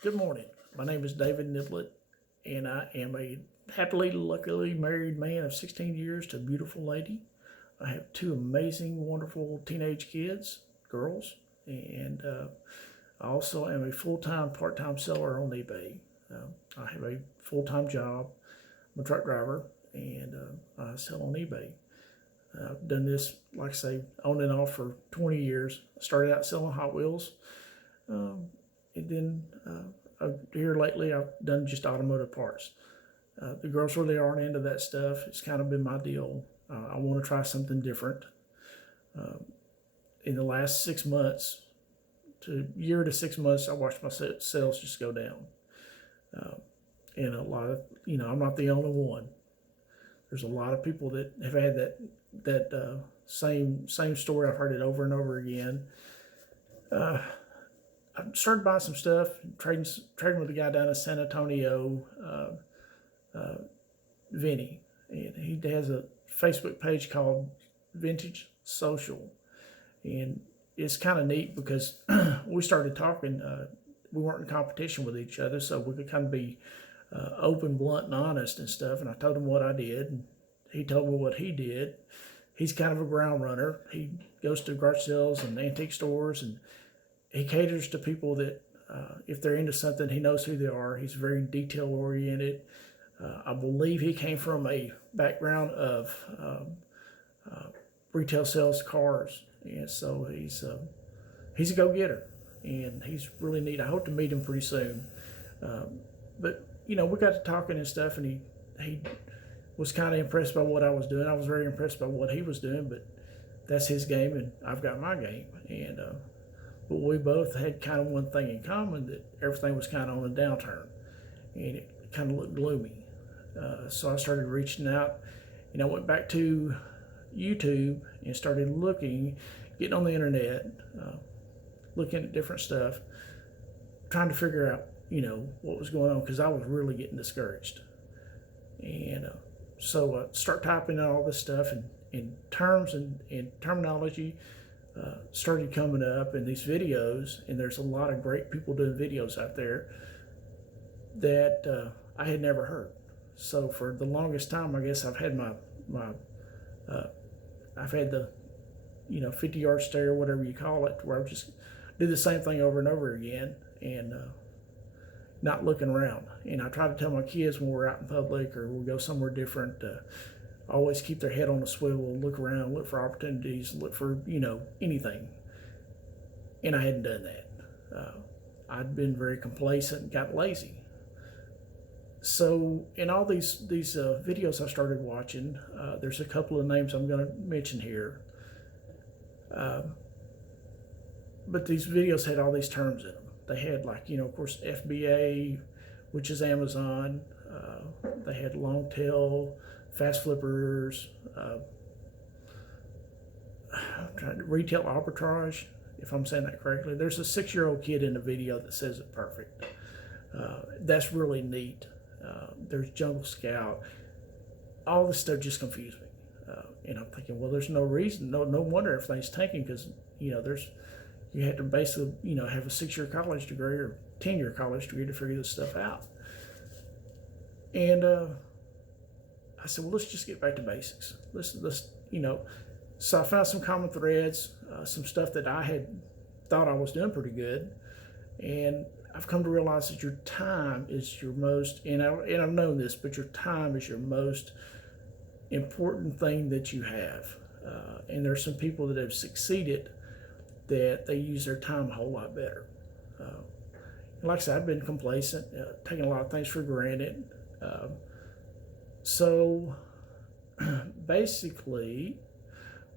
Good morning. My name is David Niblett, and I am a happily, luckily married man of 16 years to a beautiful lady. I have two amazing, wonderful teenage kids, girls, and I also am a full-time, part-time seller on eBay. I have a full-time job. I'm a truck driver, and I sell on eBay. I've done this, like I say, on and off for 20 years. I started out selling Hot Wheels. And then here lately, I've done just automotive parts. The girls really aren't into that stuff. It's kind of been my deal. I want to try something different. In the last 6 months, to year to 6 months, I watched my sales just go down. And a lot of, I'm not the only one. There's a lot of people that have had that same story. I've heard it over and over again. I started buying some stuff, trading with a guy down in San Antonio, Vinny, and he has a Facebook page called Vintage Social, and it's kind of neat because we started talking. We weren't in competition with each other, so we could kind of be open, blunt, and honest and stuff. And I told him what I did, and he told me what he did. He's kind of a ground runner. He goes to garage sales and antique stores, and he caters to people that if they're into something, he knows who they are. He's very detail oriented. I believe he came from a background of retail sales cars, and so he's a go-getter, and he's really neat. I hope to meet him pretty soon. But we got to talking and stuff, and he was kind of impressed by what I was doing. I was very impressed by what he was doing, but that's his game, and I've got my game. And but we both had kind of one thing in common, that everything was kind of on a downturn, and it kind of looked gloomy. So I started reaching out, and I went back to YouTube and started getting on the internet, looking at different stuff, trying to figure out, what was going on, because I was really getting discouraged. And so I start typing out all this stuff, and terms and terminology started coming up in these videos, and there's a lot of great people doing videos out there that I had never heard. So for the longest time, I guess I've had I've had the 50-yard stare, whatever you call it, where I just do the same thing over and over again, and not looking around. And I try to tell my kids when we're out in public or we go somewhere different, always keep their head on a swivel, look around, look for opportunities, look for anything. And I hadn't done that. I'd been very complacent and got lazy. So in all these videos I started watching, there's a couple of names I'm going to mention here. But these videos had all these terms in them. They had, like, of course, FBA, which is Amazon. They had long tail, fast flippers, retail arbitrage, if I'm saying that correctly. There's a 6-year-old kid in the video that says it perfect. That's really neat. There's Jungle Scout. All this stuff just confused me. And I'm thinking, well, there's no reason, no wonder everything's tanking, because, you had to basically, have a 6-year college degree or 10-year college degree to figure this stuff out. And I said, well, let's just get back to basics. Let's So I found some common threads, some stuff that I had thought I was doing pretty good, and I've come to realize that your time is your most, and I've known this, but your time is your most important thing that you have. And there's some people that have succeeded that they use their time a whole lot better. Like I said, I've been complacent, taking a lot of things for granted. So basically,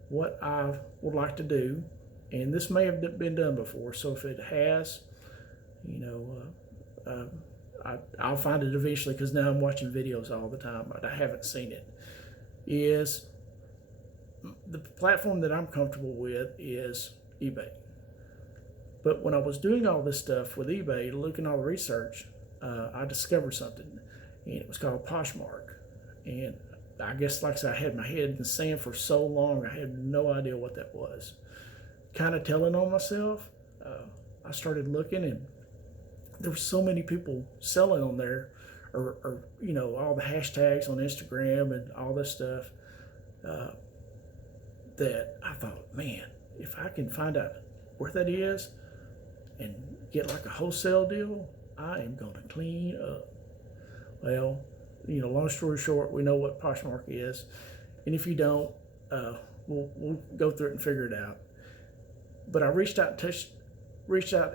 what I would like to do, and this may have been done before, so if it has, I'll find it eventually, because now I'm watching videos all the time, but I haven't seen it, is the platform that I'm comfortable with is eBay. But when I was doing all this stuff with eBay, looking at all the research, I discovered something, and it was called Poshmark. And I guess, like I said, I had my head in the sand for so long, I had no idea what that was. Kind of telling on myself, I started looking, and there were so many people selling on there, or you know, all the hashtags on Instagram and all this stuff, that I thought, man, if I can find out where that is and get like a wholesale deal, I am going to clean up. Well, you know, long story short, we know what Poshmark is, and if you don't, we'll go through it and figure it out. But I reached out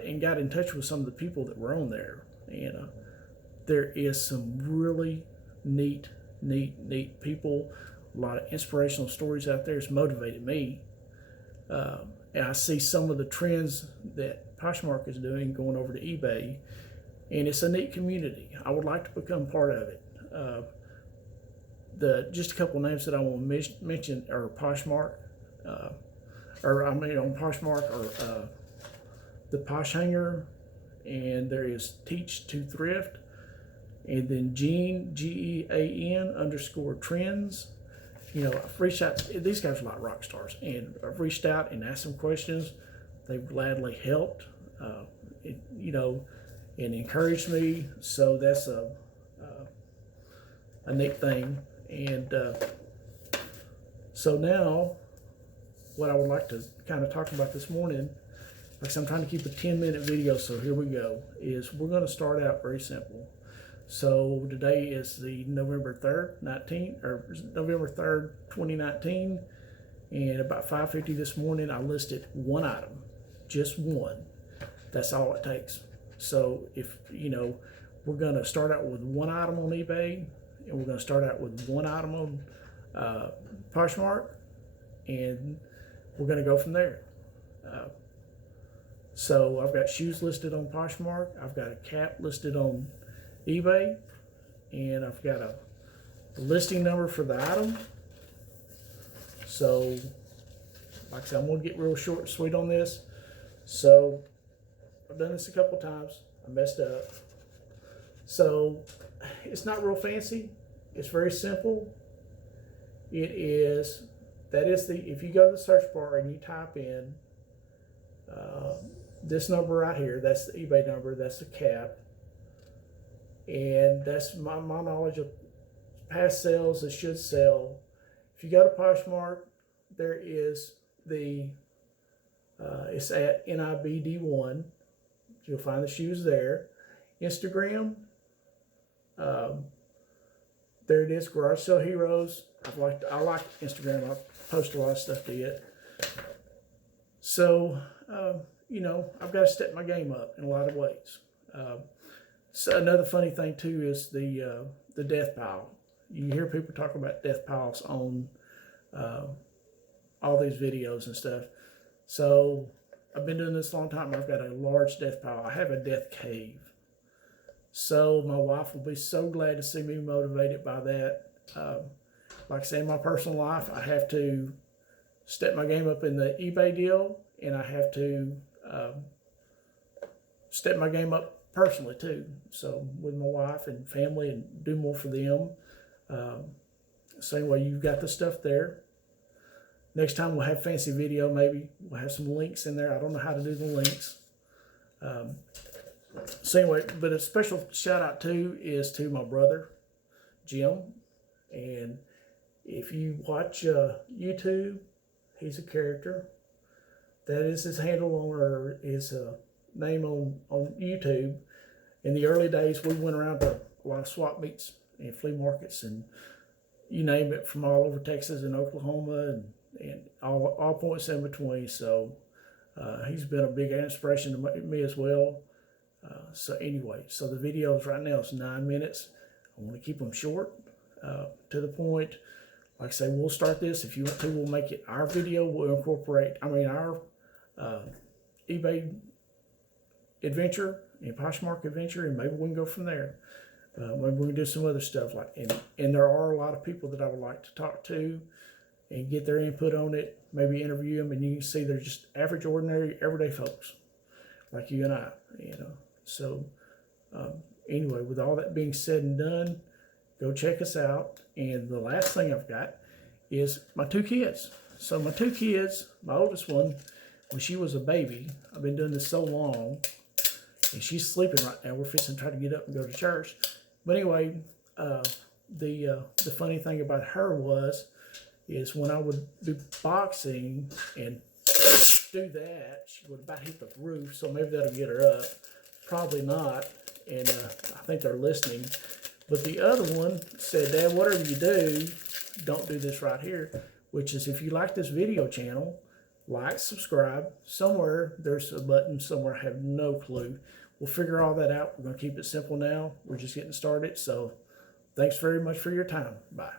and got in touch with some of the people that were on there, and there is some really neat people. A lot of inspirational stories out there. It's motivated me, and I see some of the trends that Poshmark is doing going over to eBay, and it's a neat community. I would like to become part of it. Just a couple names that I want to mention are Poshmark, on Poshmark, or the Posh Hanger, and there is Teach to Thrift, and then Jean, GEAN _trends. You know, I've reached out, these guys are like rock stars, and I've reached out and asked them questions. They've gladly helped, you know, and encouraged me. So that's a neat thing. And so now, what I would like to kind of talk about this morning, like I'm trying to keep a 10-minute video, so here we go, is we're going to start out very simple. So today is the November 3rd, 2019, and about 5:50 this morning, I listed one item, just one. That's all it takes. So if, you know, we're going to start out with one item on eBay, and we're going to start out with one item on Poshmark, and we're going to go from there. So I've got shoes listed on Poshmark. I've got a cap listed on eBay, and I've got a listing number for the item. So, like I said, I'm going to get real short and sweet on this. So, I've done this a couple times. I messed up. So, it's not real fancy. It's very simple. If you go to the search bar and you type in this number right here, that's the eBay number, that's the cap. And that's my knowledge of past sales that should sell. If you go to Poshmark, there is it's at NIBD1. You'll find the shoes there. Instagram, there it is, Garage Sale Heroes. I like Instagram. I post a lot of stuff to it. So, you know, I've got to step my game up in a lot of ways. So another funny thing too is the death pile. You hear people talk about death piles on all these videos and stuff. So I've been doing this a long time. I've got a large death pile. I have a death cave. So my wife will be so glad to see me motivated by that. Like I say, in my personal life, I have to step my game up in the eBay deal, and I have to step my game up personally too. So with my wife and family, and do more for them. So anyway, you've got the stuff there. Next time we'll have fancy video, maybe we'll have some links in there. I don't know how to do the links. So anyway, but a special shout out too is to my brother, Jim. And if you watch YouTube, he's a character. That is his handle or his name on YouTube. In the early days, we went around to a lot of swap meets and flea markets and you name it, from all over Texas and Oklahoma and all points in between. So he's been a big inspiration to me as well. So anyway, so the videos right now is 9 minutes. I want to keep them short, to the point. Like I say, we'll start this. If you want to, we'll make it our video. We'll incorporate, our eBay adventure and Poshmark adventure, and maybe we can go from there. Maybe we can do some other stuff and there are a lot of people that I would like to talk to and get their input on it. Maybe interview them, and you can see they're just average, ordinary, everyday folks like you and I. So anyway, with all that being said and done, go check us out. And the last thing I've got is my 2 kids. So my 2 kids, my oldest one, when she was a baby, I've been doing this so long, and she's sleeping right now. We're fixing to try to get up and go to church. But anyway, the funny thing about her is when I would do boxing and do that, she would about hit the roof. So maybe that'll get her up. Probably not. And I think they're listening. But the other one said, Dad, whatever you do, don't do this right here. Which is, if you like this video channel, like, subscribe. Somewhere there's a button somewhere. I have no clue. We'll figure all that out. We're going to keep it simple now. We're just getting started. So thanks very much for your time. Bye.